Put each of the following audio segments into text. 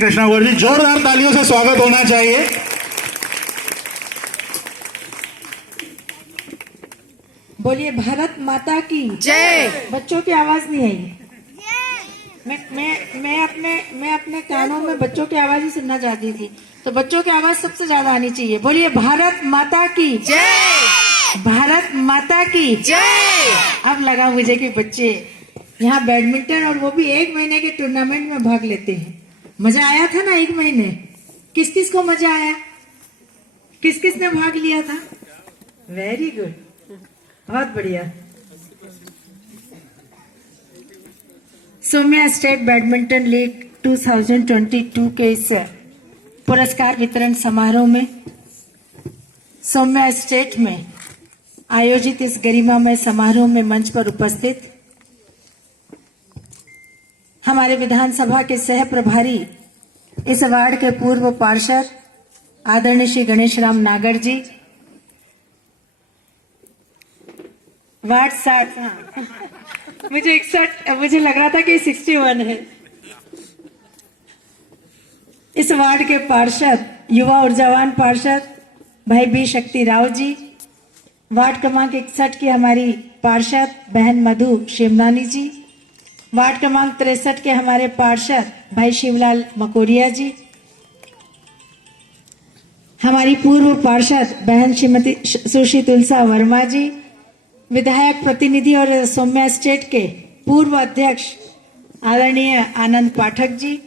कृष्णा गौर जी, जोरदार तालियों से स्वागत होना चाहिए। बोलिए भारत माता की जय। बच्चों की आवाज नहीं आई। मैं अपने कानों में बच्चों की आवाज ही सुनना चाहती थी, तो बच्चों की आवाज सबसे ज्यादा आनी चाहिए। बोलिए भारत माता की जय। भारत माता की जय। अब लगा मुझे कि बच्चे यहाँ बैडमिंटन और वो भी 1 महीने के टूर्नामेंट में भाग लेते हैं। मजा आया था ना 1 महीने? किस किस को मजा आया? किस किस ने भाग लिया था? वेरी गुड, बहुत बढ़िया। सौम्या स्टेट बैडमिंटन लीग 2022 के इस पुरस्कार वितरण समारोह में सौम्या स्टेट में आयोजित इस गरिमामय समारोह में मंच पर उपस्थित हमारे विधानसभा के सह प्रभारी, इस वार्ड के पूर्व पार्षद आदरणीय श्री गणेश राम नागर जी, वार्ड 60, मुझे 61, मुझे लग रहा था कि 61 है। इस वार्ड के पार्षद, युवा ऊर्जावान पार्षद भाई बी शक्ति राव जी, वार्ड क्रमांक 61 की हमारी पार्षद बहन मधु शिवनानी जी, वार्ड क्रमांक 63 के हमारे पार्षद भाई शिवलाल मकोरिया जी, हमारी पूर्व पार्षद बहन श्रीमती सुश्री तुलसा वर्मा जी, विधायक प्रतिनिधि और सौम्या स्टेट के पूर्व अध्यक्ष आदरणीय आनंद पाठक जी,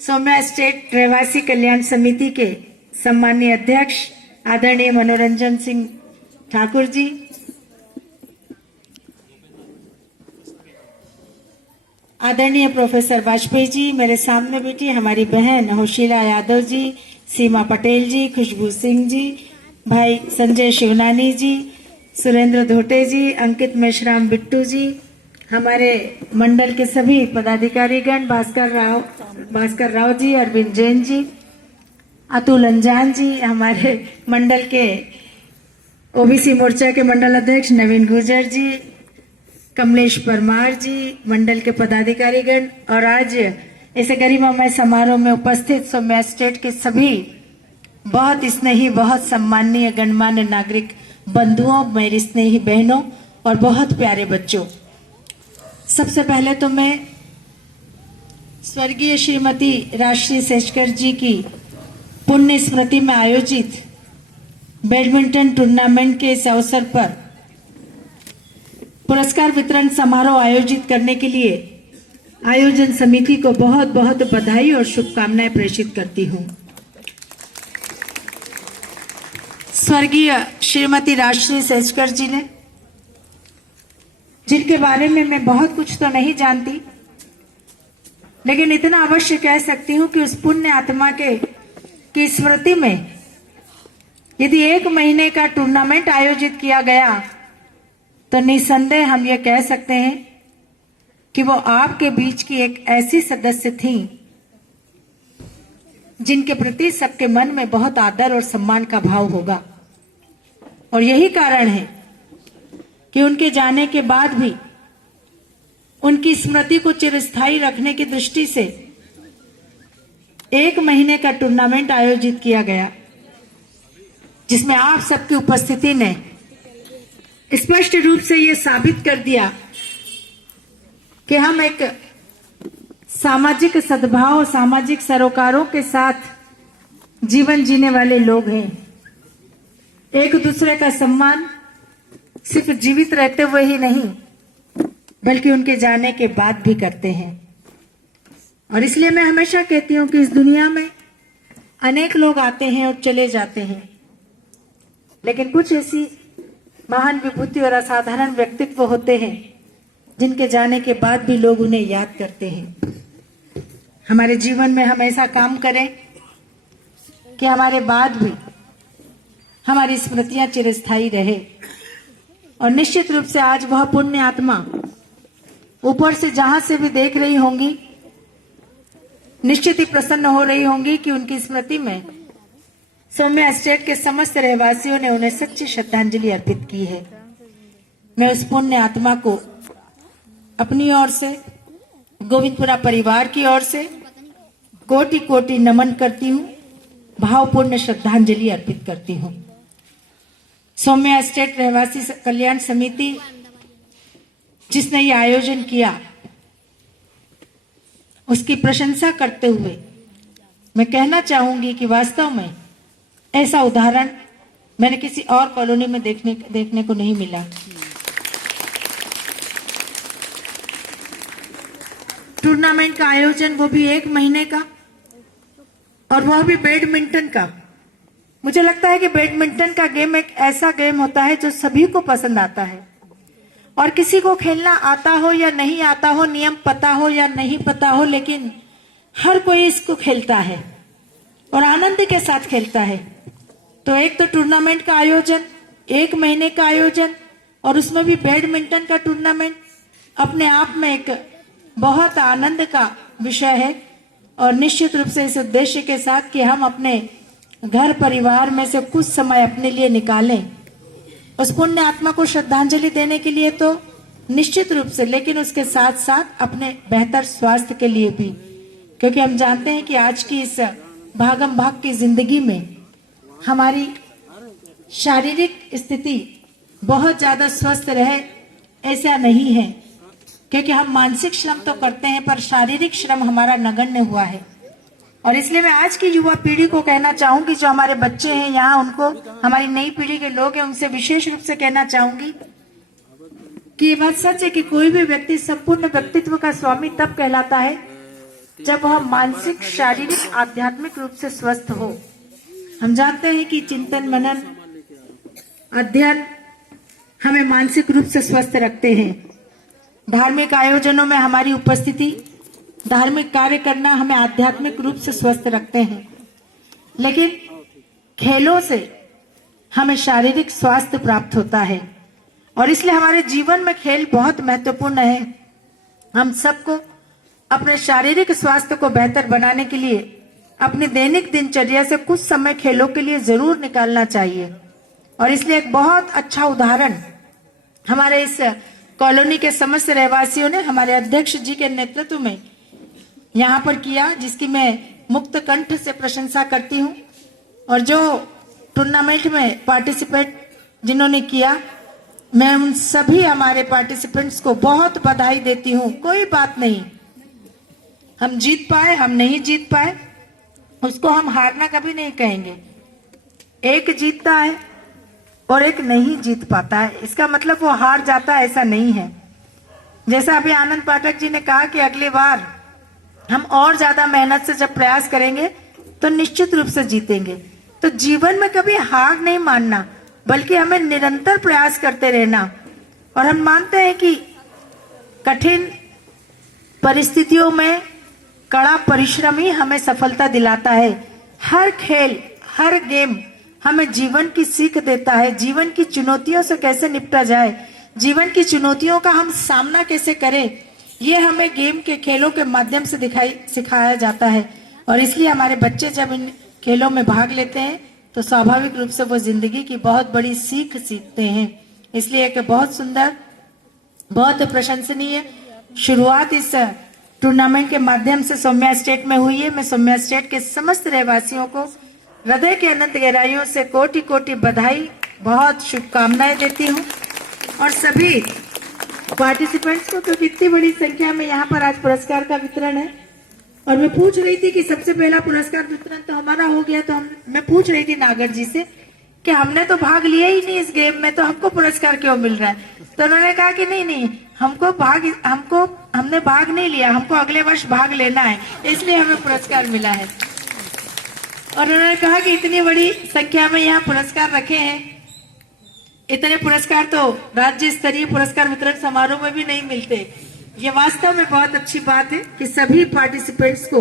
सौम्या स्टेट रहवासी कल्याण समिति के सम्मानीय अध्यक्ष आदरणीय मनोरंजन सिंह ठाकुर जी, आदरणीय प्रोफेसर वाजपेयी जी, मेरे सामने बैठी हमारी बहन होशीला यादव जी, सीमा पटेल जी, खुशबू सिंह जी, भाई संजय शिवनानी जी, सुरेंद्र धोटे जी, अंकित मेश्राम बिट्टू जी, हमारे मंडल के सभी पदाधिकारीगण, भास्कर राव जी, अरविंद जैन जी, अतुल अंजान जी, हमारे मंडल के ओबीसी मोर्चा के मंडल अध्यक्ष नवीन गुर्जर जी, कमलेश परमार जी, मंडल के पदाधिकारीगण और आज इस गरिमामय समारोह में उपस्थित सौम्या स्टेट के सभी बहुत स्नेही, बहुत सम्माननीय गणमान्य नागरिक बंधुओं, मेरी स्नेही बहनों और बहुत प्यारे बच्चों, सबसे पहले तो मैं स्वर्गीय श्रीमती राजश्री सेचकर जी की पुण्य स्मृति में आयोजित बैडमिंटन टूर्नामेंट के इस अवसर पर पुरस्कार वितरण समारोह आयोजित करने के लिए आयोजन समिति को बहुत बहुत बधाई और शुभकामनाएं प्रेषित करती हूं। स्वर्गीय श्रीमती राजश्री सेचकर जी ने, जिनके बारे में मैं बहुत कुछ तो नहीं जानती, लेकिन इतना अवश्य कह सकती हूं कि उस पुण्य आत्मा की स्मृति में यदि 1 महीने का टूर्नामेंट आयोजित किया गया तो निसंदेह हम ये कह सकते हैं कि वो आपके बीच की एक ऐसी सदस्य थी जिनके प्रति सबके मन में बहुत आदर और सम्मान का भाव होगा। और यही कारण है कि उनके जाने के बाद भी उनकी स्मृति को चिरस्थायी रखने की दृष्टि से 1 महीने का टूर्नामेंट आयोजित किया गया, जिसमें आप सबकी उपस्थिति ने स्पष्ट रूप से ये साबित कर दिया कि हम एक सामाजिक सद्भाव, सामाजिक सरोकारों के साथ जीवन जीने वाले लोग हैं। एक दूसरे का सम्मान सिर्फ जीवित रहते हुए ही नहीं, बल्कि उनके जाने के बाद भी करते हैं। और इसलिए मैं हमेशा कहती हूं कि इस दुनिया में अनेक लोग आते हैं और चले जाते हैं, लेकिन कुछ ऐसी महान विभूति और असाधारण व्यक्तित्व होते हैं जिनके जाने के बाद भी लोग उन्हें याद करते हैं। हमारे जीवन में हम ऐसा काम करें कि हमारे बाद भी हमारी स्मृतियां चिरस्थायी रहे। और निश्चित रूप से आज वह पुण्य आत्मा ऊपर से जहां से भी देख रही होंगी, निश्चित ही प्रसन्न हो रही होंगी कि उनकी स्मृति में सौम्या स्टेट के समस्त रहवासियों ने उन्हें सच्ची श्रद्धांजलि अर्पित की है। मैं उस पुण्य आत्मा को अपनी ओर से, गोविंदपुरा परिवार की ओर से, कोटि कोटि नमन करती हूँ, भावपूर्ण श्रद्धांजलि अर्पित करती हूँ। सौम्या एस्टेट रहवासी कल्याण समिति जिसने ये आयोजन किया, उसकी प्रशंसा करते हुए मैं कहना चाहूंगी कि वास्तव में ऐसा उदाहरण मैंने किसी और कॉलोनी में देखने को नहीं मिला। टूर्नामेंट का आयोजन, वो भी 1 महीने का, और वह भी बैडमिंटन का। मुझे लगता है कि बैडमिंटन का गेम एक ऐसा गेम होता है जो सभी को पसंद आता है, और किसी को खेलना आता हो या नहीं आता हो, नियम पता हो या नहीं पता हो, लेकिन हर कोई इसको खेलता है और आनंद के साथ खेलता है। तो एक तो टूर्नामेंट का आयोजन, 1 महीने का आयोजन, और उसमें भी बैडमिंटन का टूर्नामेंट अपने आप में एक बहुत आनंद का विषय है। और निश्चित रूप से इस उद्देश्य के साथ कि हम अपने घर परिवार में से कुछ समय अपने लिए निकालें, उस पुण्य आत्मा को श्रद्धांजलि देने के लिए तो निश्चित रूप से, लेकिन उसके साथ साथ अपने बेहतर स्वास्थ्य के लिए भी, क्योंकि हम जानते हैं कि आज की इस भागम भाग की जिंदगी में हमारी शारीरिक स्थिति बहुत ज्यादा स्वस्थ रहे ऐसा नहीं है, क्योंकि हम मानसिक श्रम तो करते हैं पर शारीरिक श्रम हमारा नगण्य हुआ है। और इसलिए मैं आज की युवा पीढ़ी को कहना चाहूंगी, जो हमारे बच्चे हैं यहाँ, उनको, हमारी नई पीढ़ी के लोग हैं, उनसे विशेष रूप से कहना चाहूंगी कि ये बात सच है कि कोई भी व्यक्ति संपूर्ण व्यक्तित्व का स्वामी तब कहलाता है जब वह मानसिक, शारीरिक, आध्यात्मिक रूप से स्वस्थ हो। हम जानते हैं कि चिंतन, मनन, अध्ययन हमें मानसिक रूप से स्वस्थ रखते हैं। धार्मिक आयोजनों में हमारी उपस्थिति, धार्मिक कार्य करना हमें आध्यात्मिक रूप से स्वस्थ रखते हैं, लेकिन खेलों से हमें शारीरिक स्वास्थ्य प्राप्त होता है। और इसलिए हमारे जीवन में खेल बहुत महत्वपूर्ण है। हम सबको अपने शारीरिक स्वास्थ्य को बेहतर बनाने के लिए अपनी दैनिक दिनचर्या से कुछ समय खेलों के लिए जरूर निकालना चाहिए। और इसलिए एक बहुत अच्छा उदाहरण हमारे इस कॉलोनी के समस्त रहवासियों ने हमारे अध्यक्ष जी के नेतृत्व में यहाँ पर किया, जिसकी मैं मुक्त कंठ से प्रशंसा करती हूँ। और जो टूर्नामेंट में पार्टिसिपेट जिन्होंने किया, मैं उन सभी हमारे पार्टिसिपेंट्स को बहुत बधाई देती हूँ। कोई बात नहीं, हम जीत पाए, हम नहीं जीत पाए, उसको हम हारना कभी नहीं कहेंगे। एक जीतता है और एक नहीं जीत पाता है, इसका मतलब वो हार जाता है ऐसा नहीं है। जैसा अभी आनंद पाठक जी ने कहा कि अगली बार हम और ज्यादा मेहनत से जब प्रयास करेंगे तो निश्चित रूप से जीतेंगे। तो जीवन में कभी हार नहीं मानना, बल्कि हमें निरंतर प्रयास करते रहना। और हम मानते हैं कि कठिन परिस्थितियों में कड़ा परिश्रम ही हमें सफलता दिलाता है। हर खेल, हर गेम हमें जीवन की सीख देता है, जीवन की चुनौतियों से कैसे निपटा जाए, जीवन की चुनौतियों का हम सामना कैसे करें, ये हमें गेम के, खेलों के माध्यम से सिखाया जाता है। और इसलिए हमारे बच्चे जब इन खेलों में भाग लेते हैं तो स्वाभाविक रूप से वो जिंदगी की बहुत बड़ी सीख सीखते हैं। इसलिए एक बहुत सुंदर, बहुत प्रशंसनीय शुरुआत इस टूर्नामेंट के माध्यम से सौम्या एस्टेट में हुई है। मैं सौम्या एस्टेट के समस्त रहवासियों को हृदय के अनंत गहराइयों से कोटि कोटि बधाई, बहुत शुभकामनाएं देती हूँ। और सभी पार्टिसिपेंट्स को, तो कितनी बड़ी संख्या में यहाँ पर आज पुरस्कार का वितरण है। और मैं पूछ रही थी कि सबसे पहला पुरस्कार वितरण तो हमारा हो गया, तो मैं पूछ रही थी नागर जी से कि हमने तो भाग लिया ही नहीं इस गेम में, तो हमको पुरस्कार क्यों मिल रहा है। तो उन्होंने कहा कि नहीं, हमने भाग नहीं लिया, हमको अगले वर्ष भाग लेना है, इसलिए हमें पुरस्कार मिला है। और उन्होंने कहा कि इतनी बड़ी संख्या में यहाँ पुरस्कार रखे हैं, इतने पुरस्कार तो राज्य स्तरीय पुरस्कार वितरण समारोह में भी नहीं मिलते। ये वास्तव में बहुत अच्छी बात है कि सभी पार्टिसिपेंट्स को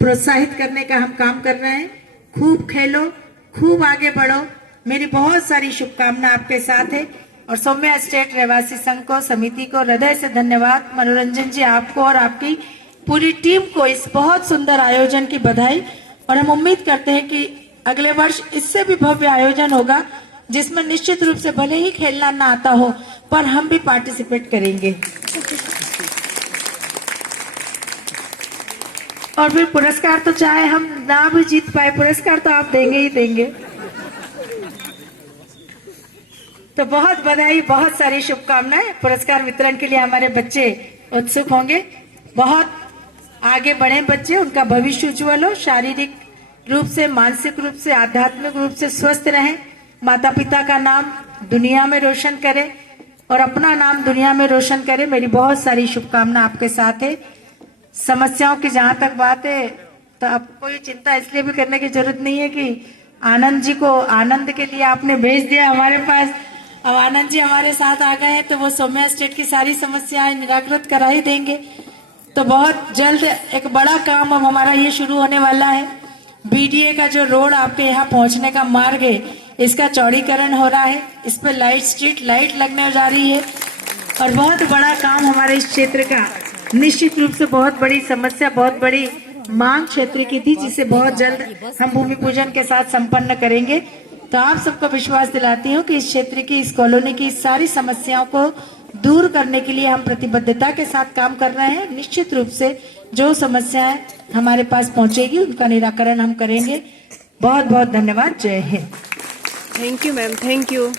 प्रोत्साहित करने का हम काम कर रहे हैं। खूब खेलो, खूब आगे बढ़ो, मेरी बहुत सारी शुभकामना आपके साथ है। और सौम्या एस्टेट रहवासी संघ को, समिति को हृदय से धन्यवाद। मनोरंजन जी, आपको और आपकी पूरी टीम को इस बहुत सुंदर आयोजन की बधाई। और हम उम्मीद करते हैं कि अगले वर्ष इससे भी भव्य आयोजन होगा, जिसमें निश्चित रूप से भले ही खेलना ना आता हो पर हम भी पार्टिसिपेट करेंगे। और फिर पुरस्कार तो चाहे हम ना भी जीत पाए, पुरस्कार तो आप देंगे ही देंगे। तो बहुत बधाई, बहुत सारी शुभकामनाएं। पुरस्कार वितरण के लिए हमारे बच्चे उत्सुक होंगे। बहुत आगे बढ़े बच्चे, उनका भविष्य उज्जवल हो, शारीरिक रूप से, मानसिक रूप से, आध्यात्मिक रूप से स्वस्थ रहें, माता पिता का नाम दुनिया में रोशन करें और अपना नाम दुनिया में रोशन करें। मेरी बहुत सारी शुभकामना आपके साथ है। समस्याओं की जहां तक बात है तो आपको कोई चिंता इसलिए भी करने की जरूरत नहीं है कि आनंद जी को आनंद के लिए आपने भेज दिया हमारे पास। अब आनंद जी हमारे साथ आ गए हैं तो वो सौम्या स्टेट की सारी समस्याएं निराकृत करा ही देंगे। तो बहुत जल्द एक बड़ा काम अब हमारा ये शुरू होने वाला है। बीडीए का जो रोड आपके यहाँ पहुंचने का मार्ग है, इसका चौड़ीकरण हो रहा है। इस पर लाइट, स्ट्रीट लाइट लगने जा रही है और बहुत बड़ा काम हमारे इस क्षेत्र का, निश्चित रूप से बहुत बड़ी समस्या, बहुत बड़ी मांग क्षेत्र की थी, जिसे बहुत जल्द हम भूमि पूजन के साथ संपन्न करेंगे। तो आप सबको विश्वास दिलाती हूँ कि इस क्षेत्र की, इस कॉलोनी की सारी समस्याओं को दूर करने के लिए हम प्रतिबद्धता के साथ काम कर रहे हैं। निश्चित रूप से जो समस्याएं हमारे पास पहुंचेगी उनका निराकरण हम करेंगे। बहुत बहुत धन्यवाद। जय Hind. Thank you ma'am, thank you.